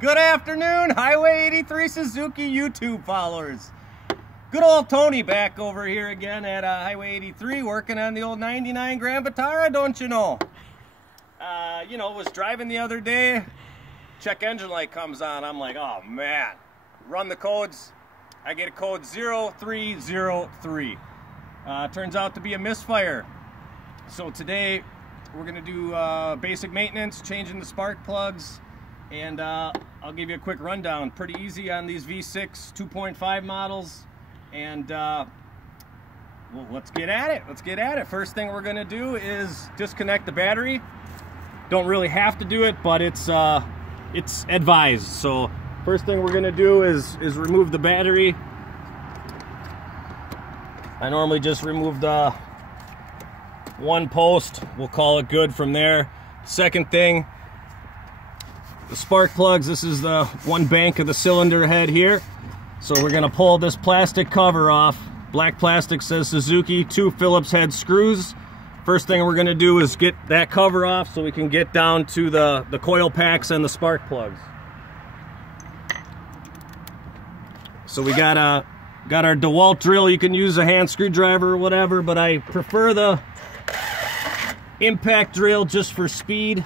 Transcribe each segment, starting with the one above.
Good afternoon, Hwy83 Suzuki YouTube followers. Good old Tony back over here again at Hwy83 working on the old 99 Grand Vitara, don't you know? Was driving the other day, check engine light comes on. I'm like, oh man, run the codes. I get a code 0303. Turns out to be a misfire. So today we're going to do basic maintenance, changing the spark plugs, and I'll give you a quick rundown. Pretty easy on these V6 2.5 models, and well, let's get at it. First thing we're going to do is disconnect the battery. Don't really have to do it, but it's advised. So first thing we're going to do is remove the battery. I normally just remove the one post. We'll call it good from there. Second thing, the spark plugs. This is the one bank of the cylinder head here. So we're going to pull this plastic cover off. Black plastic says Suzuki, 2 Phillips head screws. First thing we're going to do is get that cover off so we can get down to the coil packs and the spark plugs. So we got our DeWalt drill. You can use a hand screwdriver or whatever, but I prefer the impact drill just for speed.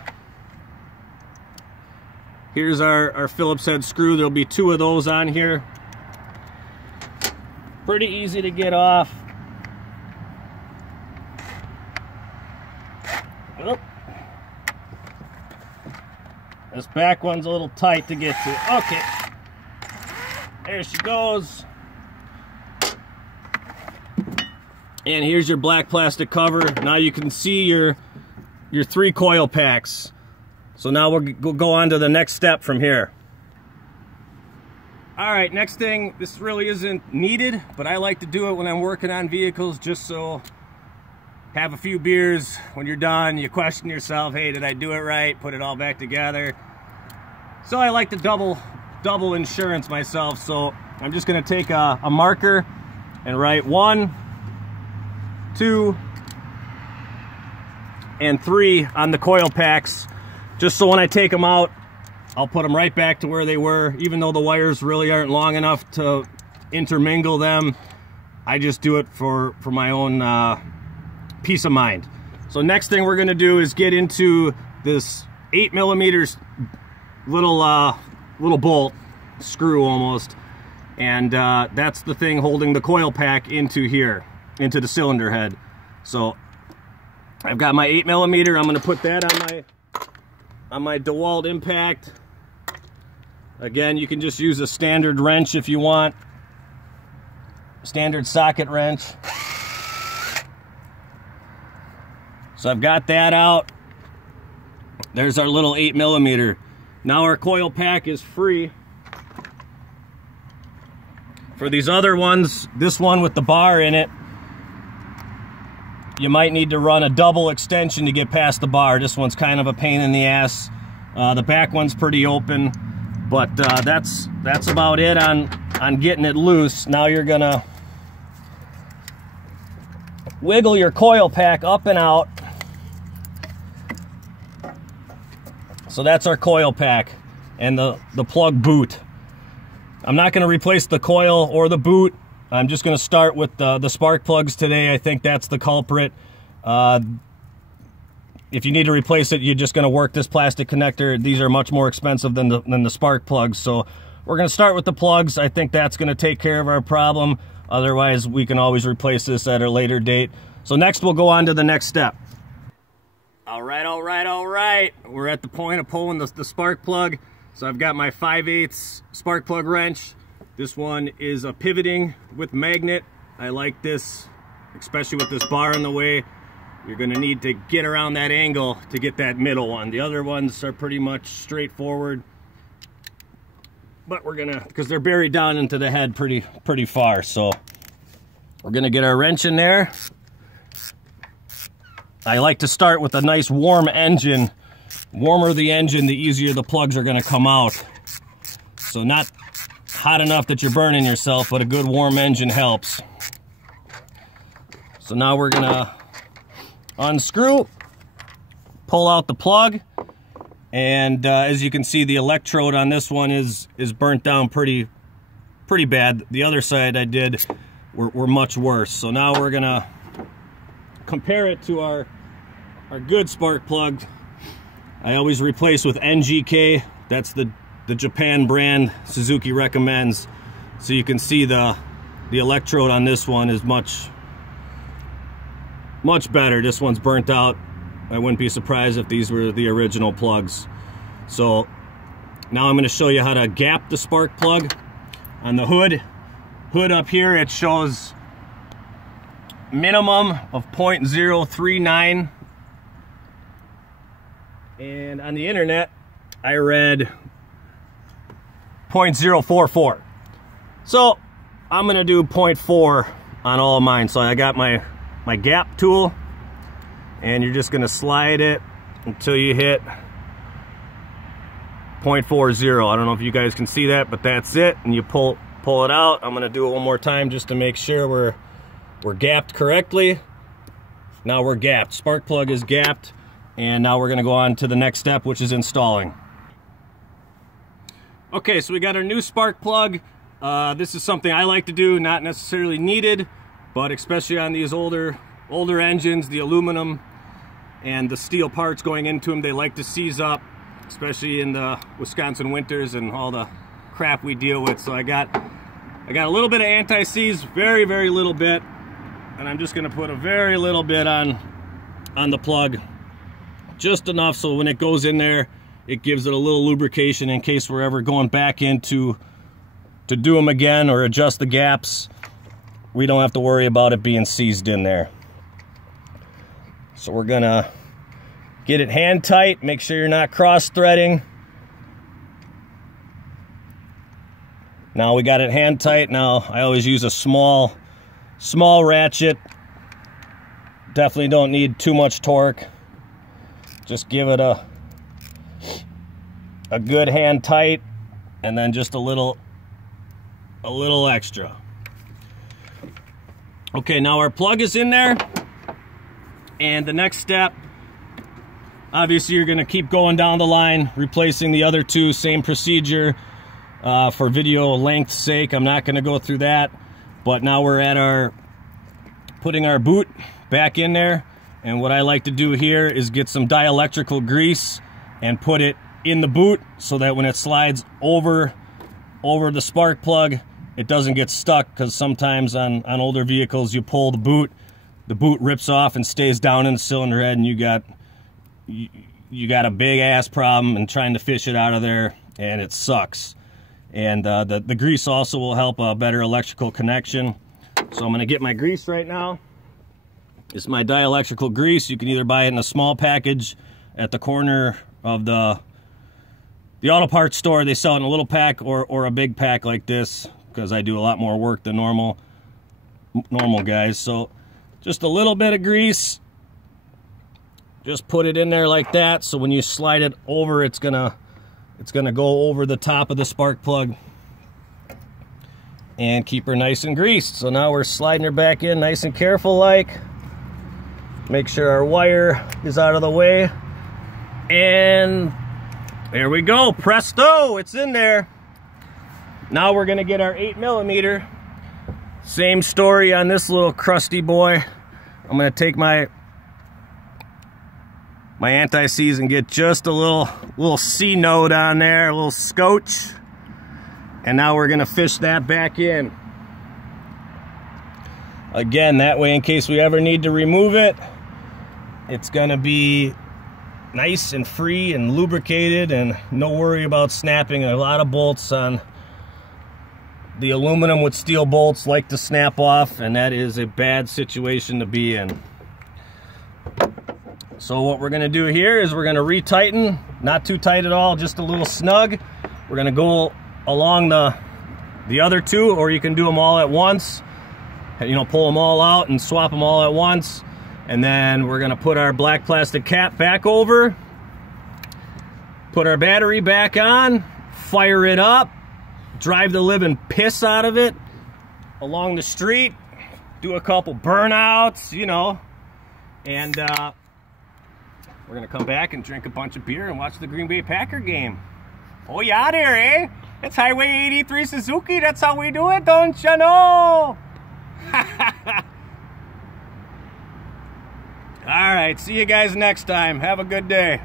Here's our Phillips head screw. There'll be 2 of those on here. Pretty easy to get off. Oh. This back one's a little tight to get to. Okay. There she goes. And here's your black plastic cover. Now you can see your 3 coil packs. So now we'll go on to the next step from here. All right, next thing, this really isn't needed, but I like to do it when I'm working on vehicles, just so have a few beers. When you're done, you question yourself, hey, did I do it right? Put it all back together. So I like to double insurance myself. So I'm just gonna take a marker and write 1, 2, and 3 on the coil packs, just so when I take them out, I'll put them right back to where they were. Even though the wires really aren't long enough to intermingle them, I just do it for my own peace of mind. So next thing we're going to do is get into this 8mm little bolt screw almost, and that's the thing holding the coil pack into here, into the cylinder head. So I've got my 8mm. I'm going to put that on my DeWalt impact. Again, you can just use a standard wrench if you want, standard socket wrench. So I've got that out. There's our little 8mm. Now our coil pack is free. For these other ones, this one with the bar in it, you might need to run a double extension to get past the bar. This one's kind of a pain in the ass. The back one's pretty open, but that's about it on getting it loose. Now you're gonna wiggle your coil pack up and out. So that's our coil pack and the plug boot. I'm not gonna replace the coil or the boot. I'm just going to start with the spark plugs today. I think that's the culprit. If you need to replace it, you're just going to work this plastic connector. These are much more expensive than the spark plugs. So we're going to start with the plugs. I think that's going to take care of our problem. Otherwise, we can always replace this at a later date. So next, we'll go on to the next step. All right. We're at the point of pulling the spark plug. So I've got my 5/8 spark plug wrench. This one is a pivoting with magnet. I like this, especially with this bar in the way. You're going to need to get around that angle to get that middle one. The other ones are pretty much straightforward, but we're gonna, because they're buried down into the head pretty far. So we're gonna get our wrench in there. I like to start with a nice warm engine. Warmer the engine, the easier the plugs are gonna come out. So not hot enough that you're burning yourself, but a good warm engine helps. So now we're gonna unscrew, pull out the plug, And as you can see, the electrode on this one is burnt down pretty bad. The other side I did were much worse. So now we're gonna compare it to our good spark plug. I always replace with NGK. That's the Japan brand Suzuki recommends. So you can see the electrode on this one is much better. This one's burnt out. I wouldn't be surprised if these were the original plugs. So now I'm going to show you how to gap the spark plug. On the hood up here, it shows minimum of 0.039, and on the internet I read 0.044. So I'm going to do 0.4 on all of mine. So I got my gap tool, and you're just going to slide it until you hit 0.40. I don't know if you guys can see that, but that's it. And you pull it out. I'm going to do it one more time just to make sure we're gapped correctly. Now we're gapped. Spark plug is gapped, and now we're going to go on to the next step, which is installing. Okay, so we got our new spark plug. This is something I like to do, not necessarily needed, but especially on these older engines, the aluminum and the steel parts going into them, they like to seize up, especially in the Wisconsin winters and all the crap we deal with. So I got a little bit of anti-seize, very little bit, and I'm just going to put a very little bit on the plug, just enough so when it goes in there, it gives it a little lubrication in case we're ever going back in to do them again or adjust the gaps. We don't have to worry about it being seized in there. So we're gonna get it hand tight, make sure you're not cross threading. Now we got it hand tight. Now I always use a small ratchet. Definitely don't need too much torque. Just give it a good hand tight, and then just a little extra. Okay, now our plug is in there, and the next step, obviously you're going to keep going down the line, replacing the other two, same procedure. For video length's sake, I'm not going to go through that, but now we're at putting our boot back in there, and what I like to do here is get some dielectrical grease and put it in the boot so that when it slides over the spark plug, it doesn't get stuck, because sometimes on older vehicles you pull the boot rips off and stays down in the cylinder head, and you got a big ass problem and trying to fish it out of there, and it sucks. And the grease also will help a better electrical connection. So I'm going to get my grease right now. It's my dielectrical grease. You can either buy it in a small package at the corner of the auto parts store. They sell it in a little pack, or a big pack like this, because I do a lot more work than normal guys. So just a little bit of grease, just put it in there like that, so when you slide it over, it's gonna go over the top of the spark plug and keep her nice and greased. So now we're sliding her back in nice and careful, like, make sure our wire is out of the way, and there we go. Presto, it's in there. Now we're gonna get our 8mm. Same story on this little crusty boy. I'm gonna take my anti-seize and get just a little C node on there, a little scotch. And now we're gonna fish that back in. Again, that way in case we ever need to remove it, it's gonna be nice and free and lubricated, and no worry about snapping. A lot of bolts on the aluminum with steel bolts like to snap off, and that is a bad situation to be in. So what we're gonna do here is we're gonna retighten, not too tight at all, just a little snug. We're gonna go along the other two, or you can do them all at once. You know, pull them all out and swap them all at once. And then we're gonna put our black plastic cap back over, put our battery back on, fire it up, drive the living piss out of it along the street, do a couple burnouts, you know, and we're going to come back and drink a bunch of beer and watch the Green Bay Packer game. Oh, yeah there, eh? It's Highway 83 Suzuki. That's how we do it, don't you know? All right, see you guys next time. Have a good day.